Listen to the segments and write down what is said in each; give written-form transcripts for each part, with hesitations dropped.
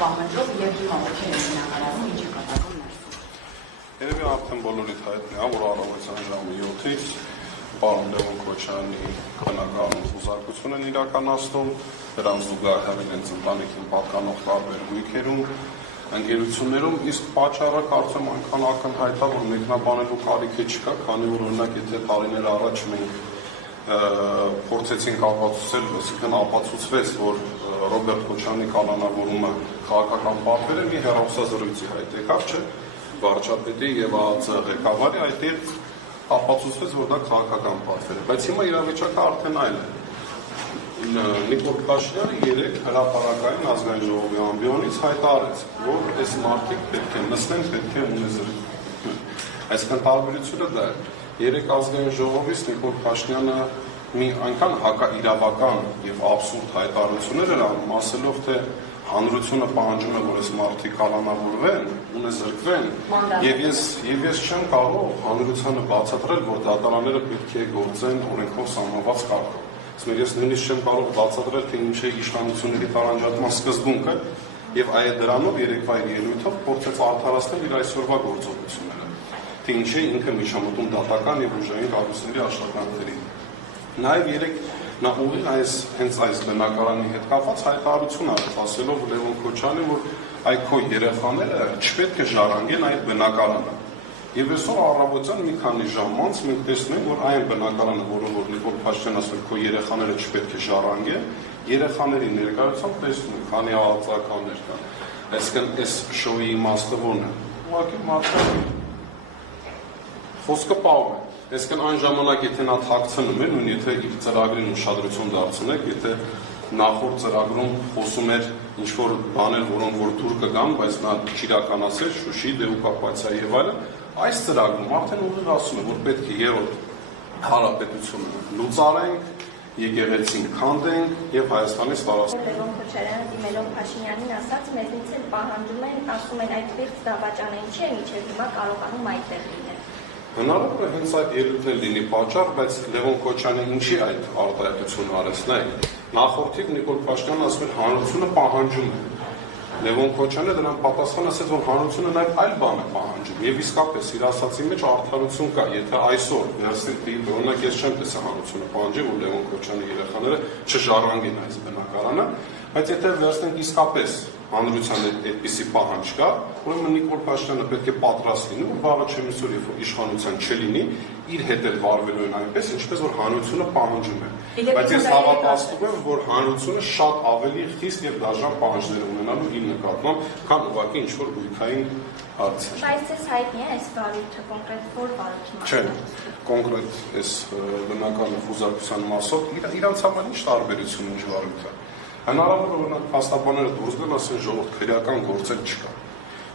պահանջով եւ հիմա ովքեր են հնարավորում ինչի կատարում ներսում։ Երևի արդեն բոլորիդ հայտնի է, որ առավոտյան ժամը 7-ից պարոն Լևոն Քոչարյանի բնակարանում խոզարկություն են իրականացնում, դրան զուգահեռ իրենց ընտանիքին պատկանող տարբեր գույքերում, ընկերություններում, իսկ պատճառը կարծեմ այնքան ակնհայտ է, որ մեկնաբանելու կարիք չկա, քանի որ օրինակ եթե տարիներ առաջ մենք փորձեցինք ապացուցել, այսինքն ապացուցվեց, որ Ռոբերտ Քոչարյանի կալանավորումը քաղաքական պատվեր է, մի հեռախոսազրույցի հայտ եկավ, չէ, վարչապետի եւ ԱԱԾ ղեկավարի այդտեղ ապացուցվեց, որ դա քաղաքական պատվեր է, բայց հիմա իրավիճակը արդեն այլ է։ Նիկոլ Փաշինյանը երեք հրապարակային ազգային ժողովի ամբիոնից հայտարարեց, որ այս մարդիկ պետք է նստեն, պետք է ունենան։ Այսինքն տարբերությունը դա է։ Երեք ազգային ժողովից Նիկոլ Փաշինյանը մի այնքան հակաիրավական եւ աբսուրդ հայտարարություններ էր անում, ասելով, թե հանրությունը պահանջում է, որ այս մարդիկ կալանավորվեն, ունեզրկվեն, եւ ես չեմ կարող հանրությանը բացատրել, որ դատարանները պետք է գործեն օրենքով սահմանված կարգով։ Ես նույնիսկ չեմ կարող բացատրել, թե ինչ է իշխանությունների տարանջատման սկզբունքը, եւ այ դրանով երեկվա ելույթով փորձեց արդարացնել իր այսօրվա գործողությունները, թե ինչ է ինքը միջամտում դատական եւ ուժային կառույցների աշխատանքների։ Նաեւ երեք նա ուղիղ հենց այս բնակարանի հետ կապված հայտարարություն արեց, ասելով Լևոն Քոչարյանին, որ այ քո երեխաները չպետք է ժառանգեն այդ բնակարանը։ Եվ այսօր առավոտյան մի քանի ժամ անց մենք տեսնում ենք, որ այն բնակարանը, որը որ Նիկոլ Փաշինյանն ասել քո երեխաները չպետք է ժառանգեն, երեխաների ներկայությամբ տեսնում ենք, քանի ԱԱԾ-ականներ կան։ Այսինքն այս շոուի իմաստը ո՞րն է։ Ուղղակի մարդիկ խոսքը պահում է։ Այսինքն այն ժամանակ, եթե նա թաքցնում է, նույն եթե իր ծրագրին ուշադրություն դարձնեք, եթե նախորդ ծրագրում խոսում էր ինչ-որ բաներ, որոնք որ դուր կգան, բայց նա չիրականացրեց Շուշի, դեուկապացիա եւ այլն, այս ծրագրում արդեն ուղիղ ասում է, որ պետք է երրորդ հանրապետությունը լուծարենք, եկեղեցին քանդենք եւ Հայաստանի սպառազինենք։ Լևոն Քոչարյանը դիմելով Փաշինյանին ասաց, մեզնից էլ պահանջում են, ասում են այդպես դավաճանեն չէ, մինչեւ հիմա կարողանում այդտեղ լինել։ Հնարավոր է հենց այդ ելույթն էլ լինի պատճառ, բայց Լևոն Քոչարյանը ինչի այդ արտահայտությունը արեց, նայեք։ Նախորդիվ Նիկոլ Փաշինյանն ասում էր հանրությունը պահանջում է։ Լևոն Քոչարյանը դրան պատասխան ասեց, որ հանրությունը նաև այլ բան է պահանջում։ Եվ իսկապես իր ասացի մեջ արդարություն կա, եթե այսօր վերստի օրինակ ես չեմ տեսա հանրությունը պահանջի, որ Լևոն Քոչարյանի երեխաները չժառանգեն այս բնակարանը, բայց եթե վերստենք իսկապես հանրության այդպիսի պահանջ կա, ուրեմն Նիկոլ Փաշինյանը պետք է պատրաստ լինի, որ վաղը չեմիսօր, երբ որ իշխանության չլինի, իր հետ էլ վարվելու են այնպես, ինչպես որ հանրությունը պահանջում է։ Բայց ես հավատացնում եմ, որ հանրությունը շատ ավելի խիստ եւ դաժան պահանջներ ունենալու իր նկատմամբ, քան ուղղակի ինչ-որ գույքային հարցեր։ Բայց ես հայտնի է այս վարույթը կոնկրետ որ վարույթի մասը։ Չէ, կոնկրետ այս բնական խոզարկության մասով իրանց համար ինչ տարբերություն ինչ վարույթը։ Հնարավոր է օրինակ փաստաբանները դուրս գան, ասեն ժողովուրդ քրեական գործեր չկա։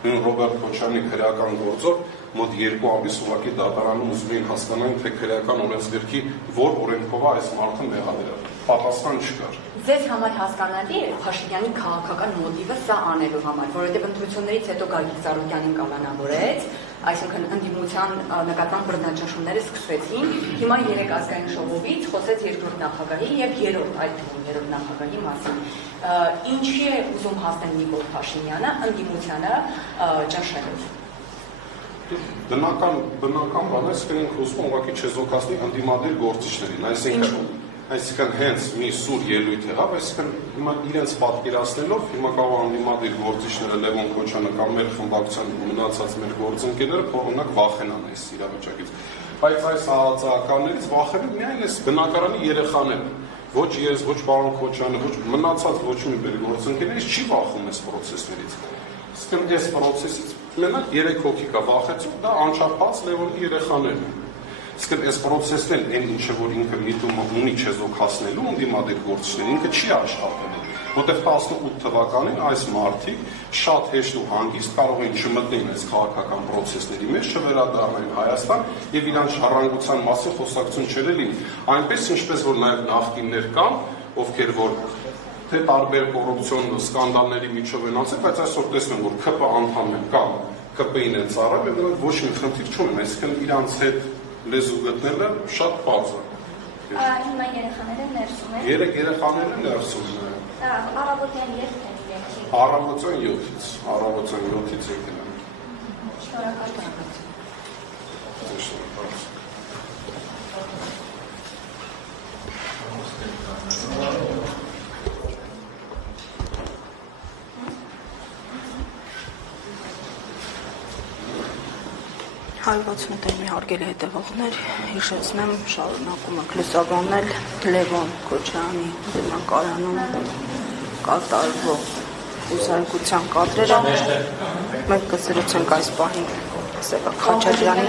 Նույն Ռոբերտ Քոչարյանի քրեական գործով մոտ 2 ամիս ուղղակի դատարանում ուզում էին հասկանալ, թե քրեական օրենսգրքի որ օրենքով է այս մարդը մեղադրել։ Պատասխան չկար։ Ձեզ համար հասկանալի է Փաշինյանի քաղաքական մոտիվը սա անելու համար, որովհետև ընտրություններից հետո Գագիկ Ծառուկյանին կալանավորեց, այսինքն ընդդիմության նկատմամբ բռնաճնշումները սկսվեցին, հիմա 3 ազգային ժողովից խոսեց երկրորդ նախագահի եւ երրորդ այդ թվում երրորդ նախագահի մասին։ Ինչի է ուզում հասնել Նիկոլ Փաշինյանը ընդդիմությանը ճնշելով։ Բնական բան է, սկսենք ուզում ուղղակի չեզոքացնի ընդդիմադիր գործիչներին, այսինքն հենց մի սուր ելույթ եղավ, այսինքն հիմա իրենց պատկերացնելով, հիմա կարող ընդդիմադիր գործիչները Լևոն Քոչարյանը կամ մեր խմբակցության մնացած մեր գործընկերները օրինակ վախենան այս իրավիճակից։ Բայց այս ԱԱԾ-ականներից վախենում միայն այս բնակարանի երեխաները։ Ոչ ես, ոչ պարոն Քոչարյանը, ոչ մնացած ոչ մի մեր գործընկերներից չի վախում այս process-ներից։ Իսկ այս process-ից մենակ 3 հոգի կա վախեցող, դա անչափահաս Լևոնի երեխաներն են։ Իսկ այս process-ն էլ այն ինչը որ ինքը միտում ունի չեզոքացնելու ընդդիմադիր գործիչներին, ինքը չի աշխատել։ Որտեղ 18 թվականին այս մարդիկ շատ հեշտ ու հանգիստ կարող են չմտնեն այս քաղաքական process-ների մեջ, չվերադառնային Հայաստան եւ իրանց ժառանգության մասին խոսակցություն չլինի։ Այնպես ինչպես որ նաեւ նախկիններ կան, ովքեր որ թե տարբեր կոռուպցիոն սկանդալների միջով են անցել, բայց այսօր տեսնում որ ԿՊ անդամ են կամ ԿՊ-ին են ծառայում եւ նրանք ոչ մի խնդիր չունեն, այսինքն իրանց հետ լեզու գտնելը շատ բարձ է։ Հիմա երեխաները ներսում են։ Երեխաները ներսում են։ Առավոտյան երբ են ներքին։ Առավոտյան 7-ից եկել եմ։ Շնորհակալություն։ Հայվացուն տեմի հարգելի հետևողներ, հիշեցնեմ, շարունակում ենք լուսաբանել Լևոն Քոչարյանի դիմանկարանում կատարվող հուզարկության կադրերը։ Մենք կսրուցենք այս պահին Սևակ Խաչատրյանի